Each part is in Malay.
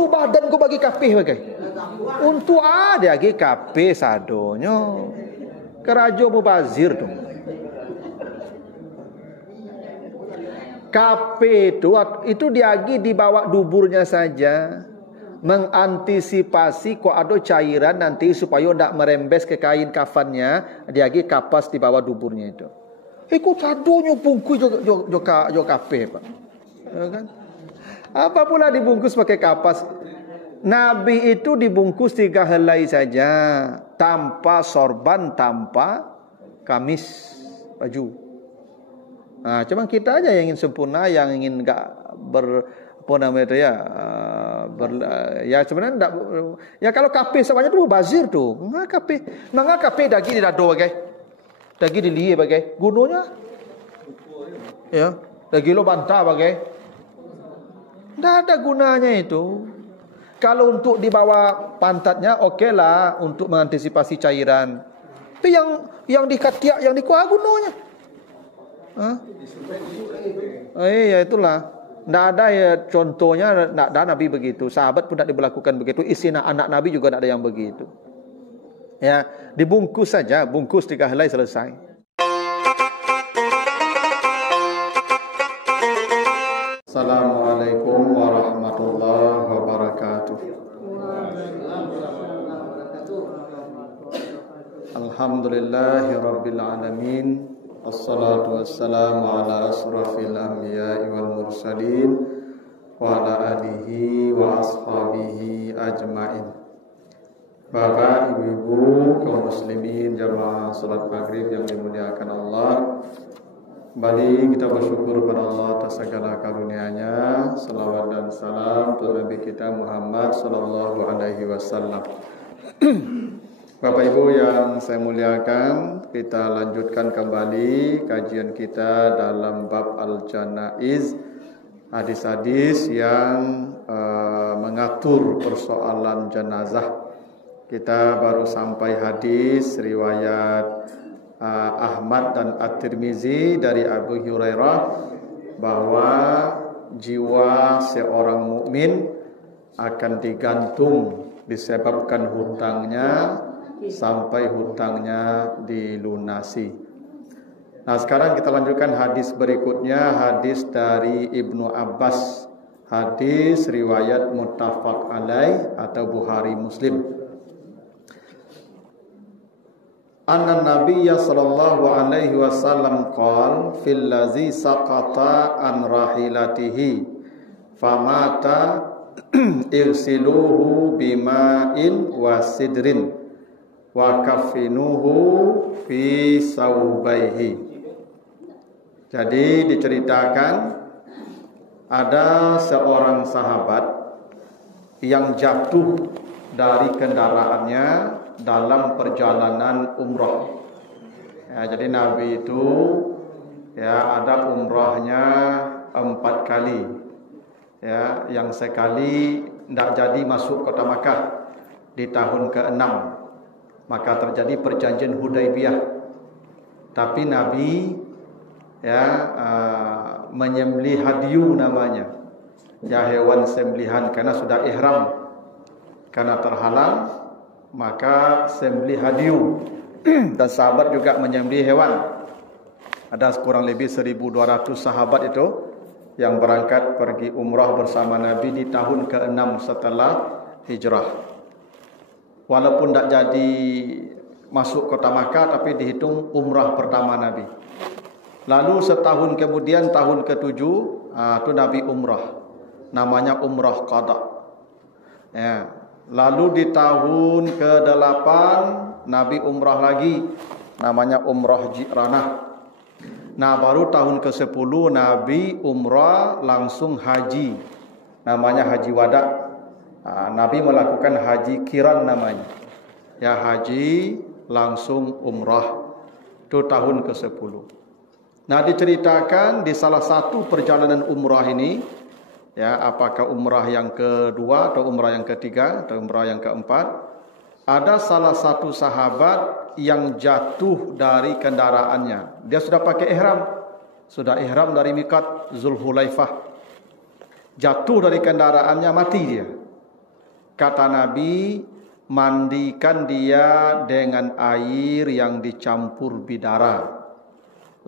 dulu badan kau bagi kapih bagai. Untuk ada lagi kapih sadonyo. Kerajo mubazir tu. Kapih itu diagi dibawa duburnya saja. Mengantisipasi kok ada cairan nanti supaya tidak merembes ke kain kafannya, diagi kapas di bawah duburnya itu. Ikut sadonyo bungkus jo kapih, Pak. Ya kan? Apa pula dibungkus pakai kapas? Nabi itu dibungkus 3 helai saja, tanpa sorban, tanpa kamis baju. Nah, cuma kita aja yang ingin sempurna, yang ingin enggak apa namanya itu ya, ya sebenarnya enggak, ya kalau kapih semuanya tu bazir tu. Mangga kapih dagi di dado bagai. Dagi di liye bagai. Gunanya ya, dagi lo bantah bagai. Tidak ada gunanya itu. Kalau untuk di bawah pantatnya okeylah untuk mengantisipasi cairan. Tapi yang di ketiak, yang di kuah gunanya. Ya itulah. Tidak ada ya contohnya, tidak ada Nabi begitu. Sahabat pun tidak diberlakukan begitu. Istri anak Nabi juga tidak ada yang begitu. Ya, dibungkus saja, bungkus 3 helai selesai. Assalamualaikum warahmatullahi wabarakatuh. Alhamdulillahi rabbil alamin. Assalatu wassalamu ala asrafil anbiya'i wal mursalin wa ala alihi wa ashabihi ajma'in. Bapak, ibu-ibu, kaum muslimin, jamaah salat maghrib yang dimuliakan Allah, kembali kita bersyukur kepada Allah atas segala karunia-Nya. Salawat dan salam untuk Nabi kita Muhammad sallallahu alaihi wasallam. Bapak Ibu yang saya muliakan, kita lanjutkan kembali kajian kita dalam bab Al-Janaiz, hadis-hadis yang mengatur persoalan jenazah. Kita baru sampai hadis riwayat Ahmad dan At-Tirmizi dari Abu Hurairah bahwa jiwa seorang mukmin akan digantung disebabkan hutangnya sampai hutangnya dilunasi. Nah, sekarang kita lanjutkan hadis berikutnya, hadis dari Ibnu Abbas, hadis riwayat muttafaq alaih atau Bukhari Muslim. Anna Nabiyya sallallahu alaihi wasallam qala fil ladzi saqata an rahilatihi famata irsiluhu bima'in wa sidrin wa kafinuhu fi saubaihi. Jadi diceritakan ada seorang sahabat yang jatuh dari kendaraannya dalam perjalanan umrah. Ya, jadi Nabi itu ya ada umrahnya 4 kali. Ya, yang sekali tidak jadi masuk kota Makkah di tahun ke-6. Maka terjadi perjanjian Hudaibiyah. Tapi Nabi ya menyembelih hadyu namanya. Ya, hewan sembelihan karena sudah ihram. Karena terhalang maka sembelih hadyu. Dan sahabat juga menyembelih hewan. Ada kurang lebih 1.200 sahabat itu yang berangkat pergi umrah bersama Nabi di tahun ke-6 setelah hijrah. Walaupun tak jadi masuk kota Makkah, tapi dihitung umrah pertama Nabi. Lalu setahun kemudian, tahun ke-7, itu Nabi umrah. Namanya umrah qada. Ya. Lalu di tahun ke-8, Nabi umrah lagi. Namanya umrah Ji'ranah. Nah, baru tahun ke-10, Nabi umrah langsung haji. Namanya haji wada'. Nabi melakukan haji kiran namanya. Ya, haji langsung umrah. Itu tahun ke-10. Nah, diceritakan di salah satu perjalanan umrah ini, ya, apakah umrah yang kedua atau umrah yang ketiga atau umrah yang keempat, ada salah satu sahabat yang jatuh dari kendaraannya. Dia sudah pakai ihram. Sudah ihram dari miqat Zulhulaifah. Jatuh dari kendaraannya, mati dia. kata Nabi, mandikan dia dengan air yang dicampur bidara.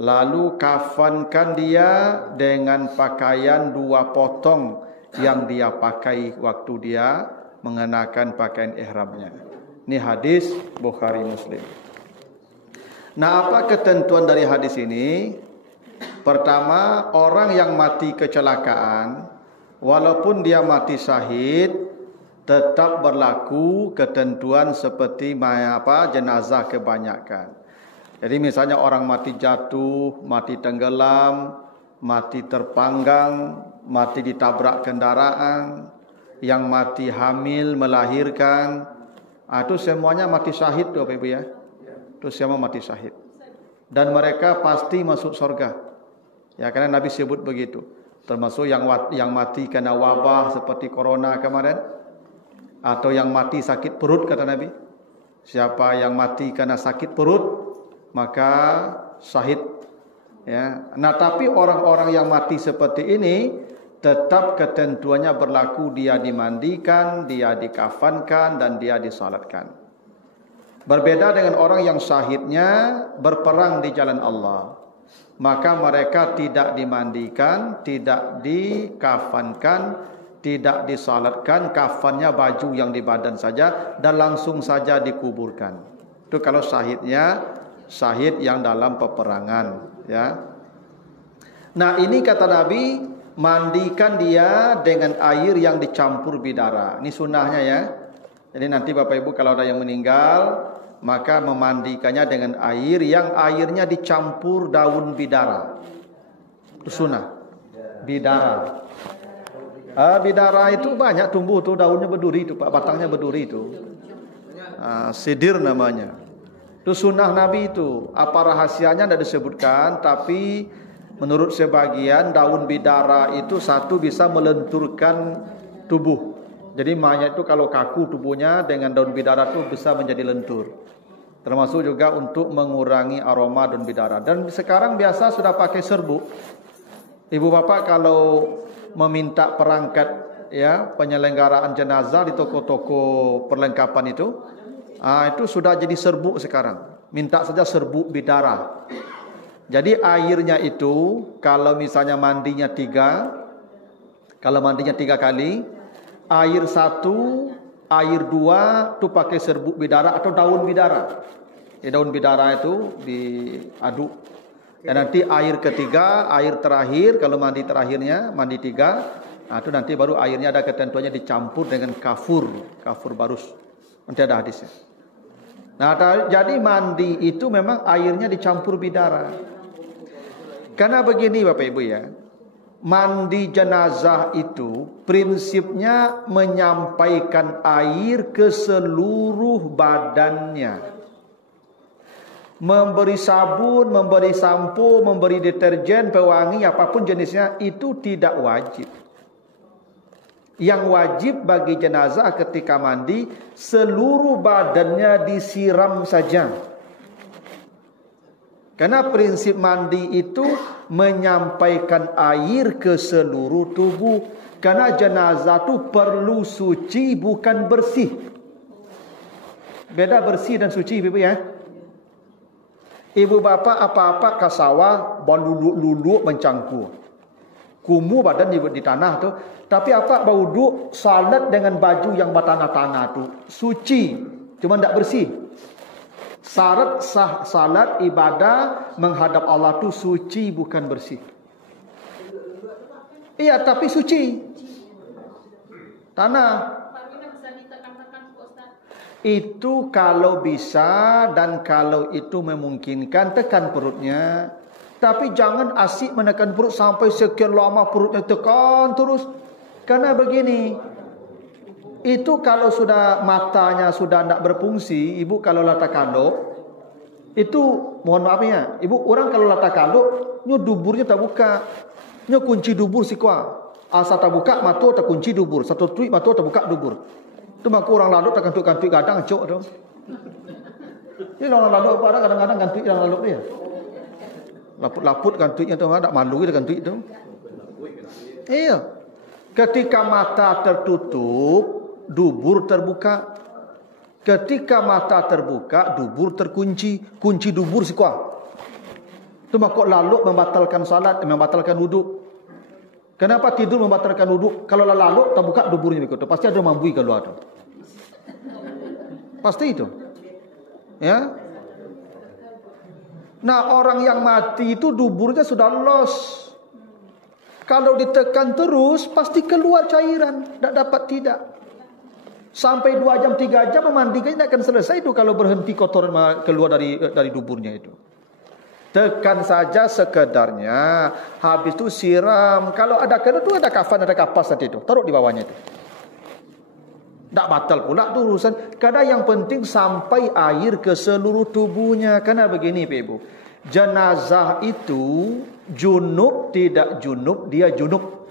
Lalu kafankan dia dengan pakaian 2 potong yang dia pakai waktu dia mengenakan pakaian ihramnya. Ini hadis Bukhari Muslim. Nah, apa ketentuan dari hadis ini? Pertama, orang yang mati kecelakaan, walaupun dia mati syahid, tetap berlaku ketentuan seperti jenazah kebanyakan. Jadi misalnya orang mati jatuh, mati tenggelam, mati terpanggang, mati ditabrak kendaraan, yang mati hamil, melahirkan, itu semuanya mati syahid tuh Bapak Ibu ya. Itu semua mati syahid. Dan mereka pasti masuk surga. Ya, karena Nabi sebut begitu. Termasuk yang mati karena wabah seperti corona kemarin, atau yang mati sakit perut kata Nabi. Siapa yang mati karena sakit perut, maka syahid. Ya. Nah, tapi orang-orang yang mati seperti ini tetap ketentuannya berlaku, dia dimandikan, dia dikafankan, dan dia disalatkan. Berbeda dengan orang yang syahidnya berperang di jalan Allah, maka mereka tidak dimandikan, tidak dikafankan, tidak disalatkan, kafannya baju yang di badan saja, dan langsung saja dikuburkan. Itu kalau syahidnya syahid yang dalam peperangan, ya. Nah, ini kata Nabi, mandikan dia dengan air yang dicampur bidara. Ini sunnahnya ya. Jadi nanti Bapak Ibu kalau ada yang meninggal, maka memandikannya dengan air yang airnya dicampur daun bidara. Itu sunnah. Bidara. Bidara itu banyak tumbuh tuh, daunnya berduri itu Pak, batangnya berduri itu. Sidir namanya. Itu sunnah Nabi itu. Apa rahasianya tidak disebutkan, tapi menurut sebagian daun bidara itu satu bisa melenturkan tubuh. Jadi mayat itu kalau kaku tubuhnya, dengan daun bidara itu bisa menjadi lentur. Termasuk juga untuk mengurangi aroma daun bidara. Dan sekarang biasa sudah pakai serbuk. Ibu bapak kalau meminta perangkat ya penyelenggaraan jenazah di toko-toko perlengkapan itu sudah jadi serbuk sekarang. Minta saja serbuk bidara. Jadi airnya itu kalau misalnya mandinya 3 kali, air 1, air 2 itu pakai serbuk bidara atau daun bidara. Daun bidara itu diaduk. Dan nanti air ketiga, air terakhir, kalau mandi terakhirnya, mandi 3, itu nanti baru airnya ada ketentuannya dicampur dengan kafur barus. Nanti ada hadisnya. Nah, jadi mandi itu memang airnya dicampur bidara. Karena begini Bapak Ibu ya, mandi jenazah itu prinsipnya menyampaikan air ke seluruh badannya. Memberi sabun, memberi sampo, memberi deterjen, pewangi, apapun jenisnya, itu tidak wajib. Yang wajib bagi jenazah ketika mandi, seluruh badannya disiram saja. Karena prinsip mandi itu menyampaikan air ke seluruh tubuh. Karena jenazah itu perlu suci, bukan bersih. Beda bersih dan suci, Ibu ya. Ibu bapak apa-apa ke sawah, lulu mencangkul. Kumuh badan di tanah tu. Tapi apa bau duk salat dengan baju yang bertanah-tanah tu suci, cuma tidak bersih. Syarat sah salat ibadah menghadap Allah tu suci, bukan bersih. Iya, tapi suci. Tanah. Itu kalau bisa dan kalau itu memungkinkan, tekan perutnya. Tapi jangan asik menekan perut sampai sekian lama perutnya tekan terus. Karena begini, itu kalau sudah matanya sudah tidak berfungsi, ibu kalau letak kanduk, itu mohon maafnya, ibu orang kalau letak kanduk, nyo duburnya tak buka, nyo kunci dubur si kuah. Asa tak buka, matu tak kunci dubur, satu tuik matu tak buka dubur. Itu maka orang lalu tak kantuk-kantuk kadang cok tu. Ini orang lalu pada kadang-kadang kantuk yang lalu dia. Laput-laput kantuknya tu, tak malu dia kantuk itu. Iya. Ketika mata tertutup, dubur terbuka. Ketika mata terbuka, dubur terkunci. Kunci dubur si kuat. Itu makok laluk membatalkan salat, membatalkan wuduk. Kenapa tidur membatalkan wuduk? Kalau laluk terbuka duburnya begitu, pasti ada mambui keluar tu. Pasti itu. Ya. Nah, orang yang mati itu duburnya sudah los. Kalau ditekan terus, pasti keluar cairan. Tak dapat tidak. Sampai 2 jam, 3 jam memandikan tidak akan selesai itu kalau berhenti kotoran keluar dari duburnya itu. Tekan saja sekedarnya. Habis itu siram. Kalau ada kena tu ada kafan, ada kapas tadi itu. Taruh di bawahnya itu. Tak batal pula tu urusan. Karena yang penting sampai air ke seluruh tubuhnya. Karena begini Pak Ibu. Jenazah itu junub tidak junub, dia junub.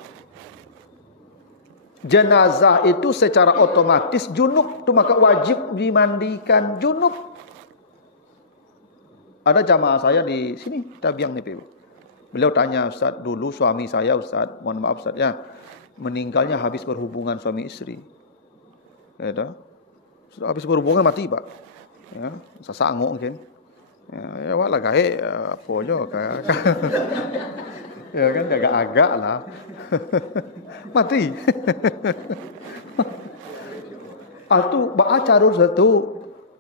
Jenazah itu secara otomatis junub. Tu maka wajib dimandikan junub. Ada jamaah saya di sini, Tabiang ni Pak Ibu. Beliau tanya, Ustaz, dulu suami saya Ustaz, mohon maaf Ustaz ya, meninggalnya habis berhubungan suami istri. Ya, habis berhubungan mati Pak. Ya, sasangok mungkin. Ya, walah gae apa je ya kan agak-agak lah. Mati. Tu ba carut satu,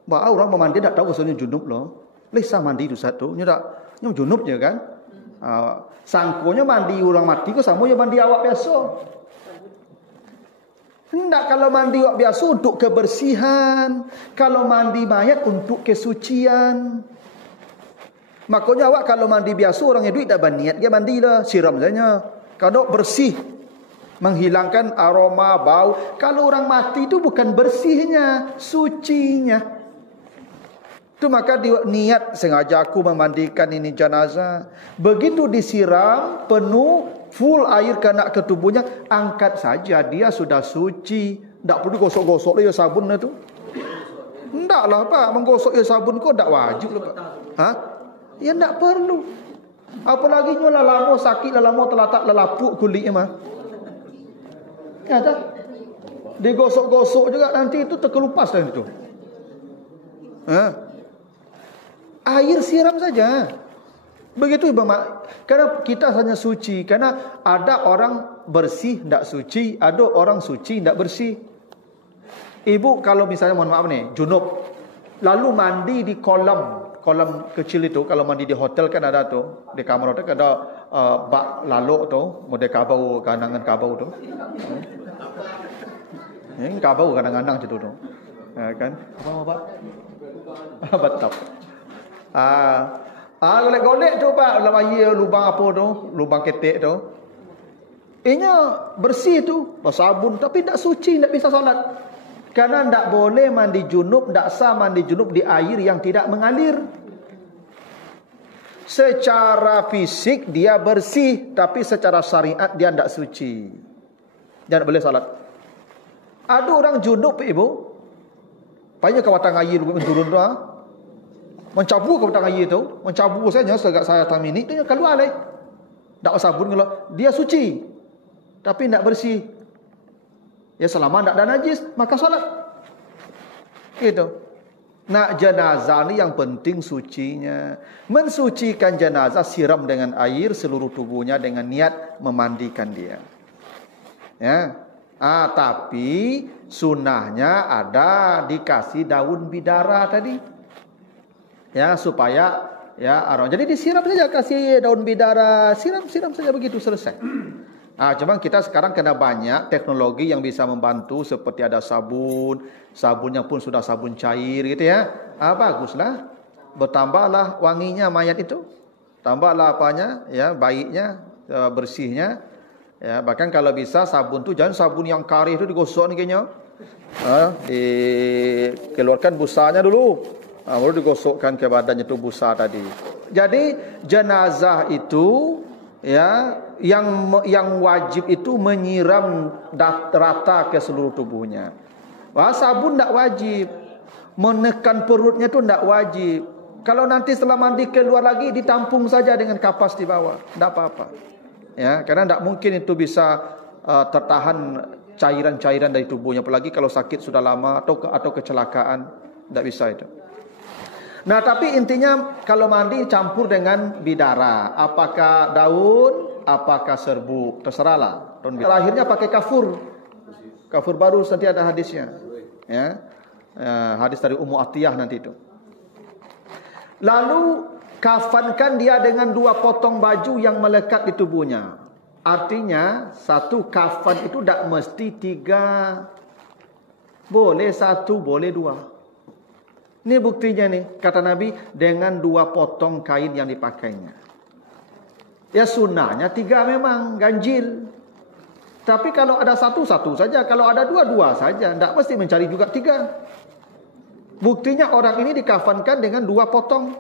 ba orang memandi tak tahu usulnya junub loh. Lesa mandi tu satu, nya tak nya junub je kan. Sangkonya mandi orang mati ko sama je mandi awak biasa. Hendak kalau mandi awak biasa untuk kebersihan, kalau mandi mayat untuk kesucian. Makanya awak kalau mandi biasa orang yang duit tak berniat dia mandilah, siram saja. Kalau bersih, menghilangkan aroma bau. Kalau orang mati itu bukan bersihnya, sucinya. Itu maka niat sengaja aku memandikan ini jenazah. Begitu disiram penuh full air kena ke tubuhnya, angkat saja, dia sudah suci. Tak perlu gosok-gosok dia sabun itu. Taklah Pak, menggosok dia sabun kau tak wajib lah Pak. Ha? Ya tak perlu. Apalagi nyolah lama sakit, lama terlatak lelapuk kulitnya mah. Ya tak? Digosok-gosok juga nanti itu terkelupas dah itu. Ha? Air siram saja. Begitu Bang Mak. Karena kita hanya suci. Karena ada orang bersih tidak suci, ada orang suci tidak bersih. Ibu kalau misalnya mohon maaf nih, junub, lalu mandi di kolam kecil itu, kalau mandi di hotel kan ada tu, di kamar hotel ada bak lalu tu, model kabau, kanangan kabau tu. Ini kabau kadang-kadang macam tu. Kan? Apa? Betul. Golek-golek tu Pak, dalam air lubang apa tu, lubang ketek tu. Inya bersih tu, bersabun tapi tak suci, tak bisa salat. Karena tak boleh mandi junub, tak sah mandi junub di air yang tidak mengalir. Secara fisik dia bersih, tapi secara syariat dia tak suci. Dia tak boleh salat. Ada orang junub Ibu, payah ke watang air turun tu, mencabu ke watang air tu, mencabu saja segak saya tamini tu keluar leh. Tak sabun kalau dia suci, tapi tak bersih. Ya selama tak ada najis, maka salat. Gitu. Nak jenazah ni yang penting sucinya. Mensucikan jenazah, siram dengan air seluruh tubuhnya dengan niat memandikan dia. Ya. Tapi sunnahnya ada dikasih daun bidara tadi. Ya, supaya ya aroma. Jadi disiram saja, kasih daun bidara, siram saja begitu selesai. Cuma kita sekarang kena banyak teknologi yang bisa membantu, seperti ada sabun, sabunnya pun sudah sabun cair gitu ya. Baguslah. Bertambahlah wanginya mayat itu. Tambahlah apanya? Ya, baiknya, bersihnya. Ya, bahkan kalau bisa sabun tu jangan sabun yang karih tu digosok ni kayaknya. Dikeluarkan busanya dulu. Baru digosokkan ke badannya tu busa tadi. Jadi jenazah itu ya, yang wajib itu menyiram rata ke seluruh tubuhnya. Sabun tak wajib. Menekan perutnya tu tak wajib. Kalau nanti setelah mandi keluar lagi, ditampung saja dengan kapas di bawah, tak apa-apa. Ya, karena tak mungkin itu bisa tertahan cairan-cairan dari tubuhnya. Apalagi kalau sakit sudah lama atau kecelakaan, tidak bisa itu. Nah, tapi intinya kalau mandi campur dengan bidara. Apakah daun, apakah serbuk, terserahlah. Terakhirnya pakai kafur. Kafur baru nanti ada hadisnya. Ya. Hadis dari Ummu Atiyah nanti itu. Lalu kafankan dia dengan 2 potong baju yang melekat di tubuhnya. Artinya satu kafan itu tak mesti 3. Boleh 1, boleh 2. Ini buktinya nih, kata Nabi, dengan 2 potong kain yang dipakainya. Ya sunnahnya 3 memang, ganjil. Tapi kalau ada 1 saja, kalau ada 2 saja. Tak mesti mencari juga 3. Buktinya orang ini dikafankan dengan 2 potong.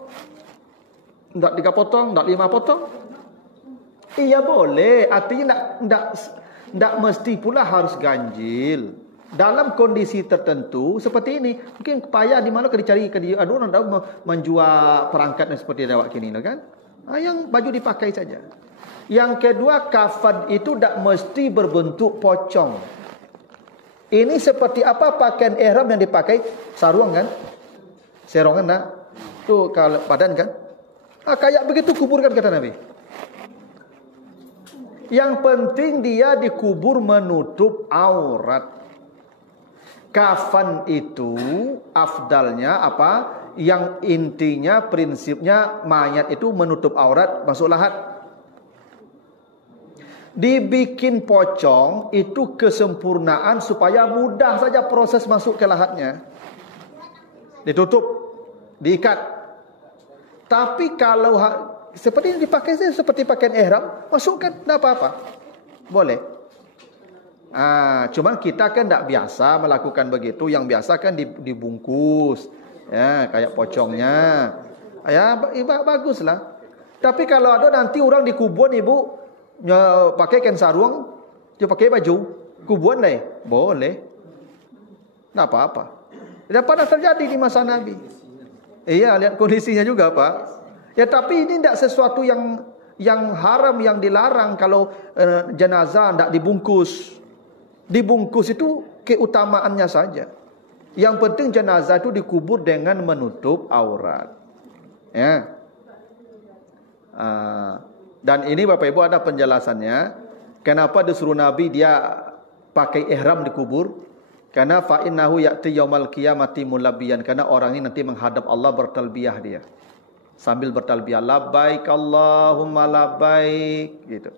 Tak 3 potong, tak 5 potong. Iya boleh, artinya tak mesti pula harus ganjil. Dalam kondisi tertentu seperti ini, mungkin payah di mana ke dicari, ada orang tahu menjual perangkat seperti awak kini kan. Yang baju dipakai saja. Yang kedua, kafan itu tak mesti berbentuk pocong. Ini seperti apa pakaian ihram yang dipakai? Sarung kan? Serongan tak? Tu kalau badan kan? Kayak begitu kuburkan kata Nabi. Yang penting dia dikubur menutup aurat. Kafan itu afdalnya apa? Yang intinya prinsipnya mayat itu menutup aurat masuk lahat. Dibikin pocong itu kesempurnaan supaya mudah saja proses masuk ke lahatnya. Ditutup, diikat. Tapi kalau seperti yang dipakai seperti pakaian ihram, masukkan tak apa-apa. Boleh. Cuman kita kan tak biasa melakukan begitu. Yang biasa kan dibungkus, ya, kayak pocongnya. Ya, baguslah. Tapi kalau ada nanti orang di kuburan ibu pakaikan sarung, dia pakai baju kuburan deh, boleh. Tak apa-apa. Dan pernah terjadi di masa Nabi. Iya, lihat kondisinya juga Pak. Ya, tapi ini tidak sesuatu yang haram, yang dilarang. Kalau jenazah tidak dibungkus. Dibungkus itu keutamaannya saja. Yang penting jenazah itu dikubur dengan menutup aurat. Ya. Dan ini Bapak Ibu ada penjelasannya. Kenapa disuruh Nabi dia pakai ihram dikubur? Karena fa innahu ya'ti yaumal qiyamati mulabbiyan. Karena orang ini nanti menghadap Allah bertalbiyah dia. Sambil bertalbiyah, labbaik Allahumma labbaik gitu.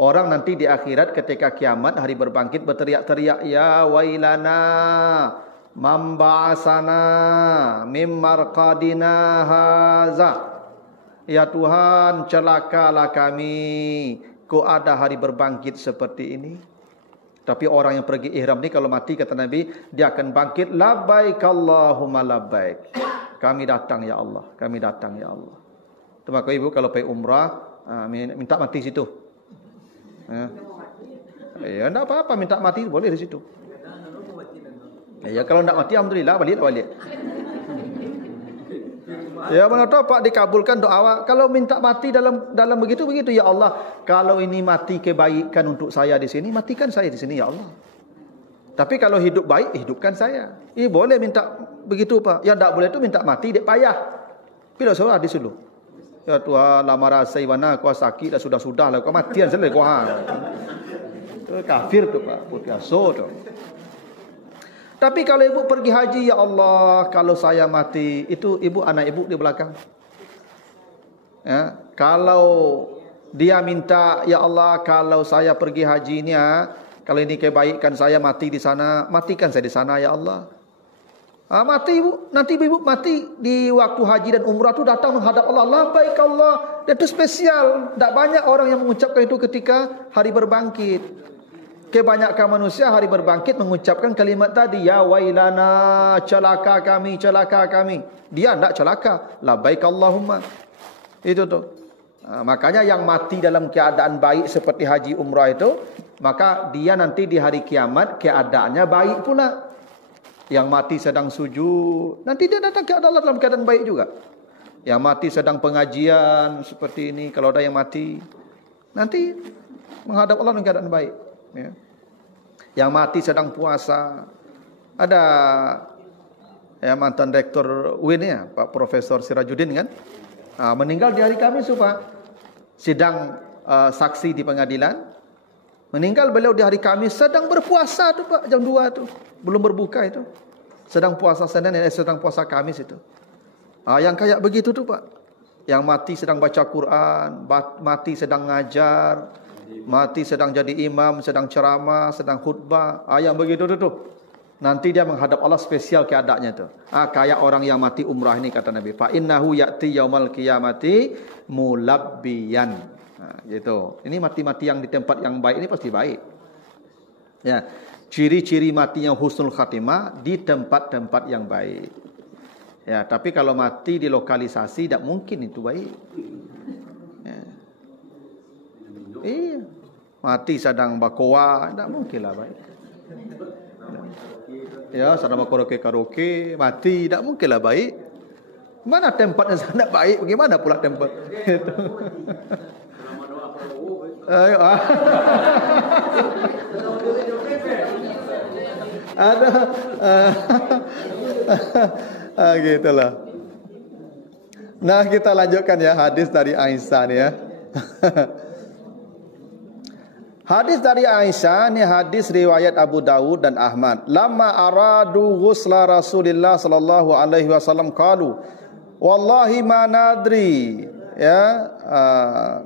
Orang nanti di akhirat ketika kiamat hari berbangkit berteriak-teriak, ya wailana mamba'asana mim marqadina haza. Ya Tuhan, celakalah kami, kok ada hari berbangkit seperti ini. Tapi orang yang pergi ihram ni kalau mati kata Nabi, dia akan bangkit, labbaik Allahumma labbaik. Kami datang ya Allah, kami datang ya Allah. Tu maka ibu kalau pergi umrah, minta mati situ. Ya, tak apa-apa minta mati boleh di situ. Ya, kalau tak mati alhamdulillah balik. Ya, mana tahu Pak dikabulkan doa. Kalau minta mati dalam begitu ya Allah, kalau ini mati kebaikan untuk saya di sini, matikan saya di sini ya Allah. Tapi kalau hidup baik, hidupkan saya. Boleh minta begitu Pak. Yang tak boleh tu minta mati dek payah. Bila surah di situ. Ya Tuhan, lama rasai mana kau sakit dah sudah lah kau matian selesai kau Itu kafir tu Pak, putus tu. Tapi kalau ibu pergi haji, ya Allah, kalau saya mati, itu ibu anak ibu di belakang. Ya, kalau dia minta, ya Allah, kalau saya pergi haji ini, kalau ini kebaikan saya mati di sana, matikan saya di sana, ya Allah. Mati ibu, nanti ibu mati di waktu haji dan umrah tu datang menghadap Allah, labbaik Allah. Dan itu spesial. Tak banyak orang yang mengucapkan itu ketika hari berbangkit. Kebanyakan manusia hari berbangkit mengucapkan kalimat tadi, ya wailana, celaka kami, celaka kami. Dia tidak celaka, labbaik Allahumma. Itu tu. Makanya yang mati dalam keadaan baik seperti haji umrah itu, maka dia nanti di hari kiamat keadaannya baik pula. Yang mati sedang sujud, nanti dia datang ke Allah dalam keadaan baik juga. Yang mati sedang pengajian seperti ini, kalau ada yang mati, nanti menghadap Allah dalam keadaan baik. Ya. Yang mati sedang puasa. Ada mantan rektor UIN ya, Pak Profesor Sirajuddin kan, meninggal di hari Kamis Pak. Sidang saksi di pengadilan. Meninggal beliau di hari Kamis, sedang berpuasa tu Pak, jam 2 tu. Belum berbuka itu. Sedang puasa Senin, sedang puasa Kamis itu. Yang kayak begitu tu Pak. Yang mati sedang baca Quran, mati sedang ngajar, mati sedang jadi imam, sedang ceramah, sedang khutbah. Yang begitu tu. Nanti dia menghadap Allah spesial keadaannya tu. Kayak orang yang mati umrah ini kata Nabi. Fa innahu ya'ti yaumal qiyamati mulabbiyan. Gitu. Ini mati-mati yang di tempat yang baik ini pasti baik. Ya. Ciri-ciri mati yang husnul khatimah di tempat-tempat yang baik. Ya, tapi kalau mati di lokalisasi tidak mungkin itu baik. Ya. Iya. Mati sedang bakoa, tidak mungkinlah baik. Ya, sedang karaoke, mati, tidak mungkinlah baik. Mana tempatnya sangat baik? Bagaimana pula tempat itu? Ada, gitulah. Nah, kita lanjutkan ya hadis dari Aisyah nih ya. Hadis dari Aisyah, ini hadis riwayat Abu Dawud dan Ahmad. Lama aradu ghusla Rasulillah sallallahu alaihi wasallam qalu wallahi ma nadri ya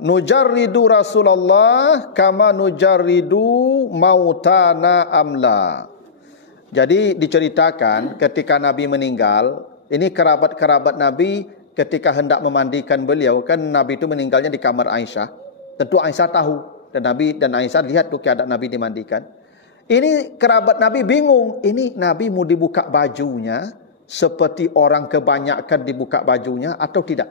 nujarridu Rasulullah kama nujarridu mautana amla. Jadi diceritakan ketika Nabi meninggal, ini kerabat-kerabat Nabi ketika hendak memandikan beliau, kan Nabi itu meninggalnya di kamar Aisyah. Tentu Aisyah tahu. Dan Nabi dan Aisyah lihat tuh keadaan Nabi dimandikan. Ini kerabat Nabi bingung. Ini Nabi mau dibuka bajunya seperti orang kebanyakan dibuka bajunya atau tidak.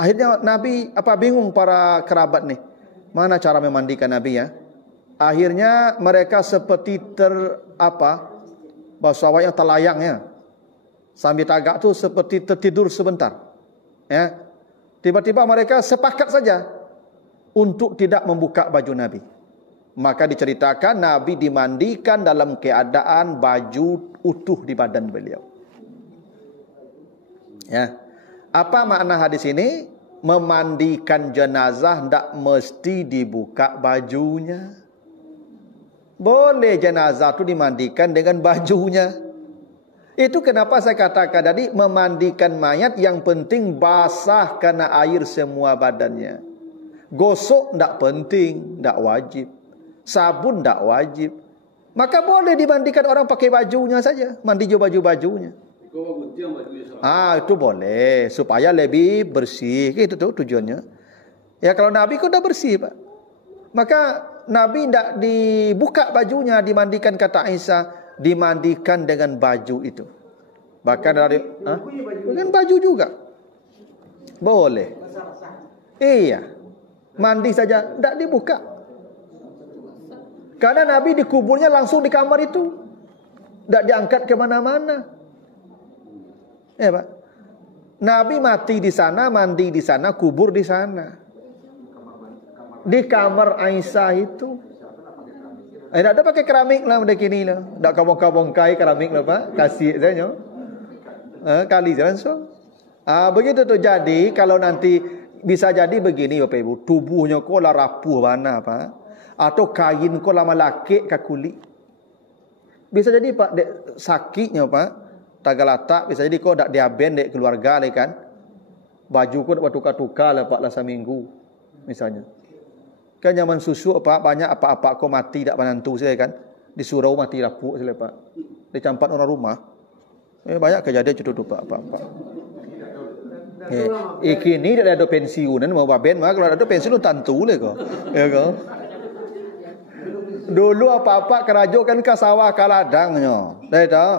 Akhirnya Nabi bingung para kerabat nih. Mana cara memandikan Nabi ya? Akhirnya mereka seperti bahasa awalnya telayangnya. Sambil tagak tuh seperti tertidur sebentar. Ya. Tiba-tiba mereka sepakat saja untuk tidak membuka baju Nabi. Maka diceritakan Nabi dimandikan dalam keadaan baju utuh di badan beliau. Ya. Apa makna hadis ini? Memandikan jenazah tidak mesti dibuka bajunya. Boleh jenazah itu dimandikan dengan bajunya. Itu kenapa saya katakan tadi, memandikan mayat yang penting basah kena air semua badannya. Gosok tidak penting, tidak wajib. Sabun tidak wajib. Maka boleh dimandikan orang pakai bajunya saja. Mandi baju-bajunya. Itu boleh. Supaya lebih bersih. Itu tuh tujuannya. Ya kalau Nabi kok dah bersih Pak. Maka Nabi tidak dibuka bajunya, dimandikan kata Aisyah. Dimandikan dengan baju itu. Bahkan dari dengan baju juga. Boleh. Iya. Mandi saja, tidak dibuka. Karena Nabi dikuburnya langsung di kamar itu. Tidak diangkat ke mana-mana. Ya Pak. Nabi mati di sana, mandi di sana, kubur di sana. Di kamar Aisyah itu. Tidak ada pakai keramik lah pada kini lah. Tak kabong-kabongkai keramik lah Pak. Kasih saja. Kali je langsung. Begitu tu. Jadi kalau nanti bisa jadi begini Bapak Ibu, tubuhnya kau lah rapuh mana Pak, atau kain kau lama lakik ke kulit. Bisa jadi Pak sakitnya Pak, tagalatak. Bisa jadi kau tak diaben dek keluarga le kan. Baju kau tak tukar-tukar lah Pak lah seminggu misalnya. Kan zaman susu Pak, banyak apa-apa kau mati tak menantu saya kan. Disuruh mati rapuh saya Pak. Dicampat orang rumah. Banyak kejadian itu Pak. Kini tidak ada pensiunan mau baben, kalau ada pensiun tentu le kau. Ya kau. Dulu apa-apa kerajo kan ke sawah ke ladangnya. Dah tahu.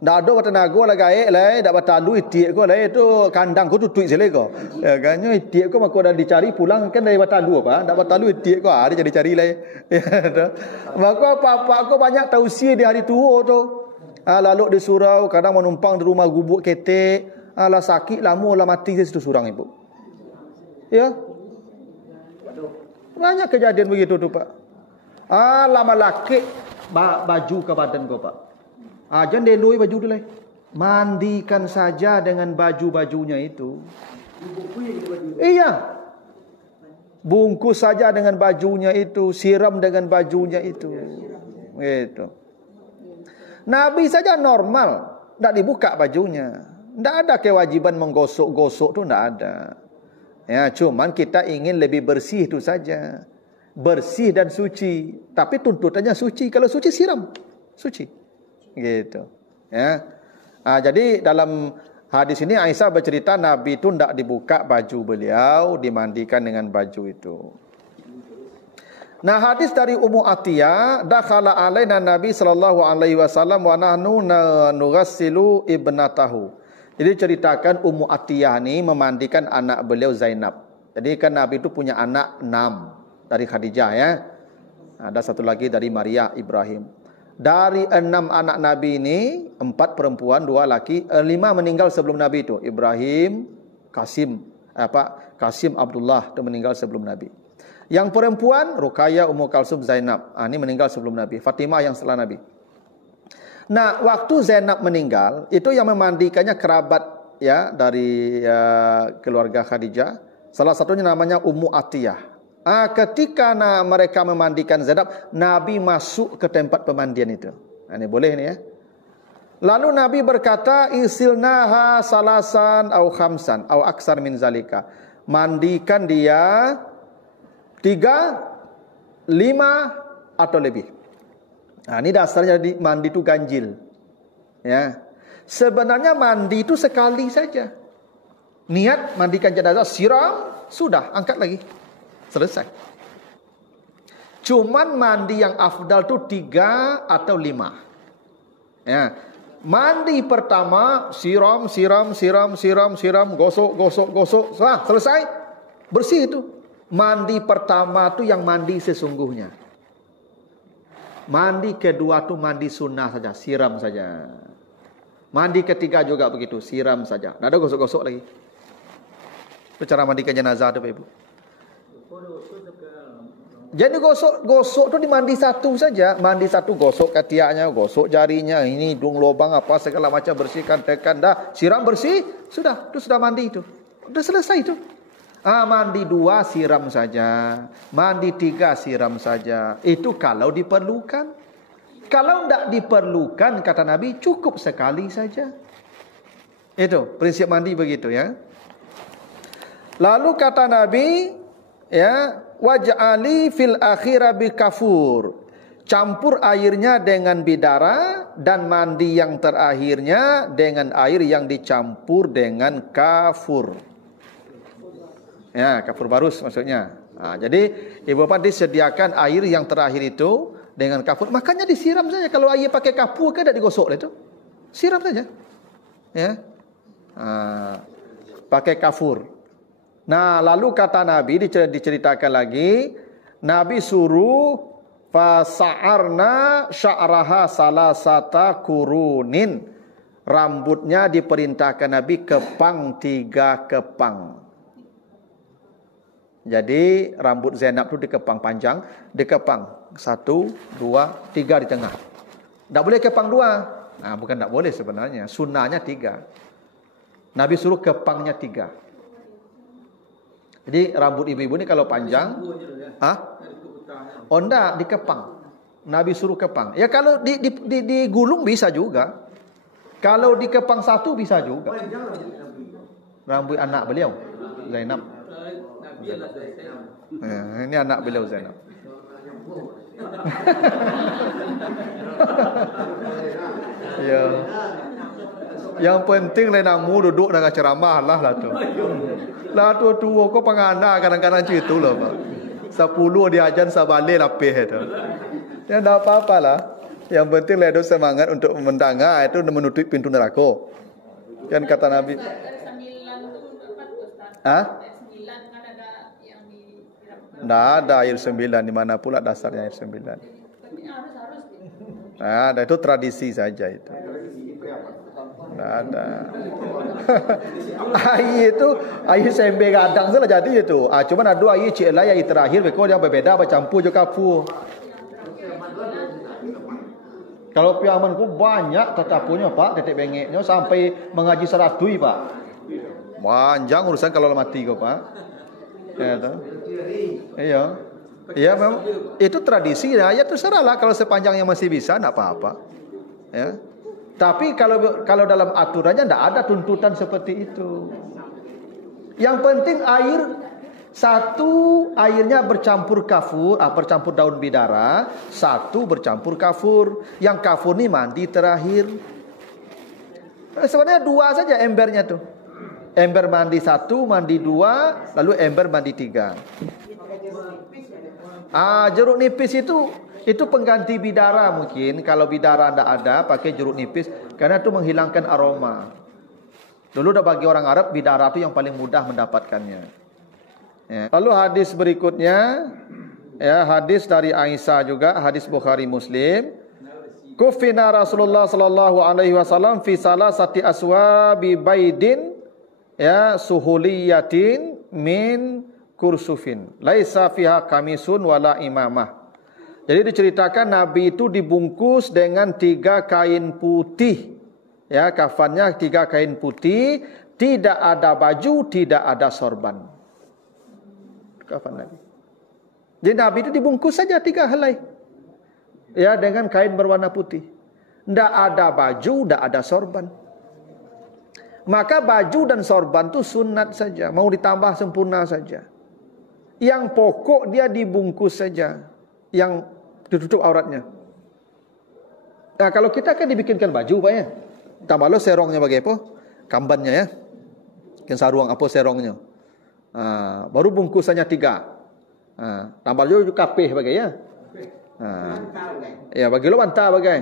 Dak ada tenaga lah gaek lah, dak batalu itik ko lah itu kandang ko tutui sele ko. Ya kan itik ko mako dah dicari pulang kan dari batalu apa? Dak batalu itik ko ada jadi cari lah. Ya dah. Maka apa-apa ko banyak tausiah di hari tua tu. Lalu di surau kadang menumpang di rumah gubuk ketek. Alah sakit lama lah mati di situ surang ibu. Ya. Banyak kejadian begitu tu Pak. Lama laki baju ke badan kau pak. Jangan deloi baju tu lah. Mandikan saja dengan baju-bajunya itu. Iya. Bungkus saja dengan bajunya itu, siram dengan bajunya itu. Gitu. Nabi saja normal, tak dibuka bajunya. Tak ada kewajiban menggosok-gosok tu, tak ada. Ya, cuman kita ingin lebih bersih itu saja. Bersih dan suci. Tapi tuntutannya suci. Kalau suci siram. Suci. Gitu. Ya. Jadi dalam hadis ini Aisyah bercerita Nabi itu tidak dibuka baju beliau, dimandikan dengan baju itu. Nah, hadis dari Ummu Atiyah, dakhala alaina Nabi sallallahu alaihi wasallam wa nahnu nughassilu ibnatahu. Jadi ceritakan Ummu Atiyah ni memandikan anak beliau Zainab. Jadi kan Nabi itu punya anak 6 dari Khadijah ya. Ada satu lagi dari Maria Ibrahim. Dari 6 anak Nabi ini, 4 perempuan, 2 laki, 5 meninggal sebelum Nabi itu. Ibrahim, Qasim Abdullah itu meninggal sebelum Nabi. Yang perempuan Ruqayyah, Ummu Kalsum, Zainab. Ini meninggal sebelum Nabi. Fatimah yang setelah Nabi. Nah, waktu Zainab meninggal, itu yang memandikannya kerabat ya dari keluarga Khadijah. Salah satunya namanya Ummu Atiyah. Ketika mereka memandikan Zainab, Nabi masuk ke tempat pemandian itu. Ini boleh ni ya. Lalu Nabi berkata, isilnaha salasan au khamsan au aksar min zalika. Mandikan dia 3, 5 atau lebih. Ini dasarnya mandi itu ganjil. Ya. Sebenarnya mandi itu sekali saja. Niat mandikan jenazah, siram, sudah, angkat lagi. Selesai. Cuman mandi yang afdal itu 3 atau 5. Ya. Mandi pertama, siram, gosok. Selesai. Bersih itu. Mandi pertama itu yang mandi sesungguhnya. Mandi kedua tu mandi sunnah saja, siram saja. Mandi ketiga juga begitu, siram saja. Tak ada gosok-gosok lagi. Itu cara mandikan jenazah tu, Pak Ibu. Jadi gosok tu dimandi satu saja. Mandi satu, gosok ketiaknya, gosok jarinya, ini hidung lubang apa segala macam, bersihkan, tekan dah, siram bersih, sudah, itu sudah mandi itu. Sudah selesai itu. Mandi 2 siram saja, mandi 3 siram saja. Itu kalau diperlukan. Kalau tidak diperlukan, kata Nabi, cukup sekali saja. Itu prinsip mandi begitu ya. Lalu kata Nabi, ya, waj'ali fil akhira bi kafur. Campur airnya dengan bidara, dan mandi yang terakhirnya dengan air yang dicampur dengan kafur. Ya, kafur barus maksudnya. Jadi ibu bapa disediakan air yang terakhir itu dengan kafur. Makanya disiram saja. Kalau air pakai kapur kan tidak digosok itu. Siram saja. Ya. Pakai kafur. Nah, lalu kata Nabi diceritakan lagi, Nabi suruh fasa'arna sya'raha salasata kurunin. Rambutnya diperintahkan Nabi kepang 3 kepang. Jadi rambut Zainab itu dikepang panjang, dikepang 1, 2, 3 di tengah. Tak boleh kepang 2. Bukan tak boleh sebenarnya, sunnahnya 3. Nabi suruh kepangnya 3. Jadi rambut ibu-ibu ni kalau panjang, enggak dikepang. Nabi suruh kepang. Ya kalau digulung bisa juga. Kalau dikepang 1 bisa juga. Rambut anak beliau Zainab. Ini anak beliau Zainab. Ya. Yang penting lenamu duduk dengan ceramah lah tu. Lah tua-tua kau pengana kadang-kadang cerita lah Pak. 10 diajan sabale lapih itu. Ya tak apa-apalah. Yang penting ledo semangat untuk mendanga itu menutup pintu neraka. Kan kata Nabi. Tidak ada air 9. Di mana pula dasarnya air 9? Ada, itu tradisi saja itu. Tidak ada. Air itu air sembe kadang salah jadi itu. Cuman ada air cik lah air terakhir. Mereka yang berbeda bercampur je kapur. Kalau piamanku banyak tetapunya Pak, tetek bengeknya sampai mengaji seratui Pak. Panjang urusan kalau mati kok Pak. Ya toh. Iya. Iya memang itu tradisi ya, ya terserahlah kalau sepanjang yang masih bisa enggak apa-apa. Ya. Tapi kalau dalam aturannya enggak ada tuntutan seperti itu. Yang penting air satu airnya bercampur kafur, bercampur daun bidara, satu bercampur kafur. Yang kafur ini mandi terakhir. Sebenarnya dua saja embernya tuh. Ember mandi satu, mandi dua, lalu ember mandi tiga. Jeruk nipis itu pengganti bidara mungkin. Kalau bidara tidak ada, pakai jeruk nipis karena itu menghilangkan aroma. Dulu udah bagi orang Arab bidara itu yang paling mudah mendapatkannya. Ya. Lalu hadis berikutnya, ya hadis dari Aisyah juga, hadis Bukhari Muslim. Kufina Rasulullah sallallahu alaihi wasallam fi salasati aswabi baidin ya suhuliyatin min kursufin laisa fiha kamisun wala imamah. Jadi diceritakan Nabi itu dibungkus dengan 3 kain putih. Ya, kafannya 3 kain putih, tidak ada baju, tidak ada sorban. Kafan Nabi. Jadi Nabi itu dibungkus saja 3 helai. Ya, dengan kain berwarna putih. Tidak ada baju, tidak ada sorban. Maka baju dan sorban itu sunat saja, mau ditambah sempurna saja. Yang pokok dia dibungkus saja, yang ditutup auratnya. Nah, kalau kita kan dibikinkan baju Pak ya. Tambah lo serongnya bagai apa? Kambannya ya. Kan sarung apa serongnya. Baru bungkusannya 3. Tambah lo kapeh bagai ya. Ya bagi lo bantah bagai.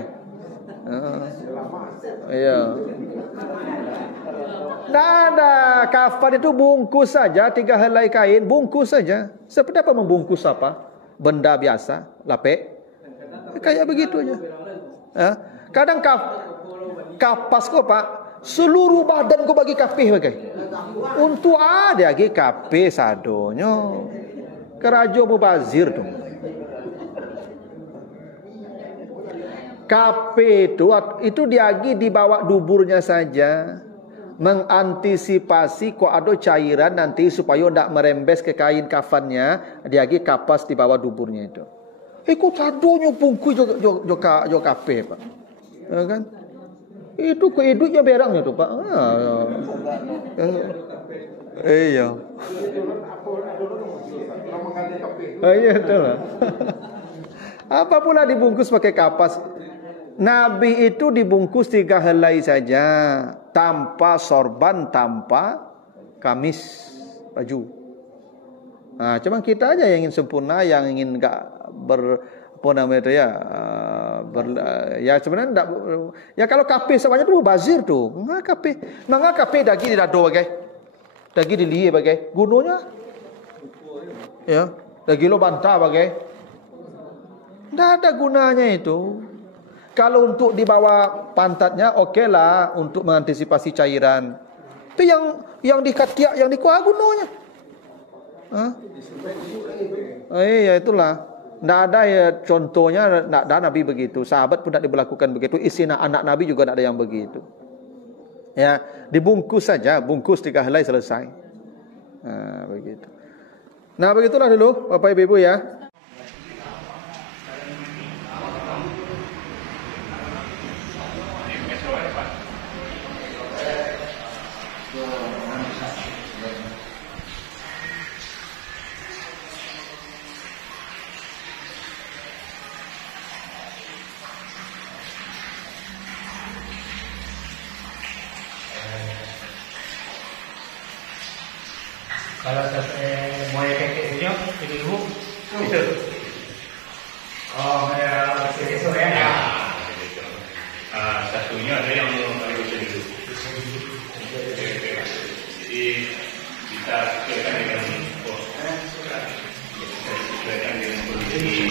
Iya. Tidak ada. Kafan itu bungkus saja, 3 helai kain, bungkus saja. Seperti apa membungkus apa? Benda biasa, lapek. Kayak begitu aja. Kadang kapas kok Pak, seluruh badan kau bagi kapih bagai. Untuk ada lagi kapih sadonyo. Kerajo mubazir tu. Kapih itu diagi dibawa duburnya saja. Mengantisipasi kok ada cairan nanti supaya tidak merembes ke kain kafannya, diagi kapas di bawah duburnya itu. Ikut sadonyo bungkus jo kapih Pak. Ya kan? Itu kehidupannya berangnya tuh Pak. Iya. Iya betul lah. Apa pula dibungkus pakai kapas. Nabi itu dibungkus 3 helai saja, tanpa sorban, tanpa kamis baju. Cuman kita aja yang ingin sempurna, yang ingin enggak apa namanya itu ya, ya sebenarnya enggak, ya kalau kape semuanya tu bazir tu, nggak kape dagi di dado bagai, dagi di liye bagai, gunanya, ya, dagi lo bantah bagai, tidak ada gunanya itu. Kalau untuk di bawah pantatnya, oke lah untuk mengantisipasi cairan. Tapi yang di ketiak, yang di kuah gunanya, iya itulah. Tidak ada ya contohnya, tidak ada Nabi begitu. Sahabat pun tidak diberlakukan begitu. Istri anak Nabi juga tidak ada yang begitu. Ya, dibungkus saja, bungkus 3 helai selesai. Begitu. Nah, begitulah dulu Bapak Ibu ya. Kalau mau keke punya ini dulu itu. Oh, ya itu ya. Satunya ada yang harus dulu. Jadi kita sesuaikan dengan kita sesuaikan dengan kondisi.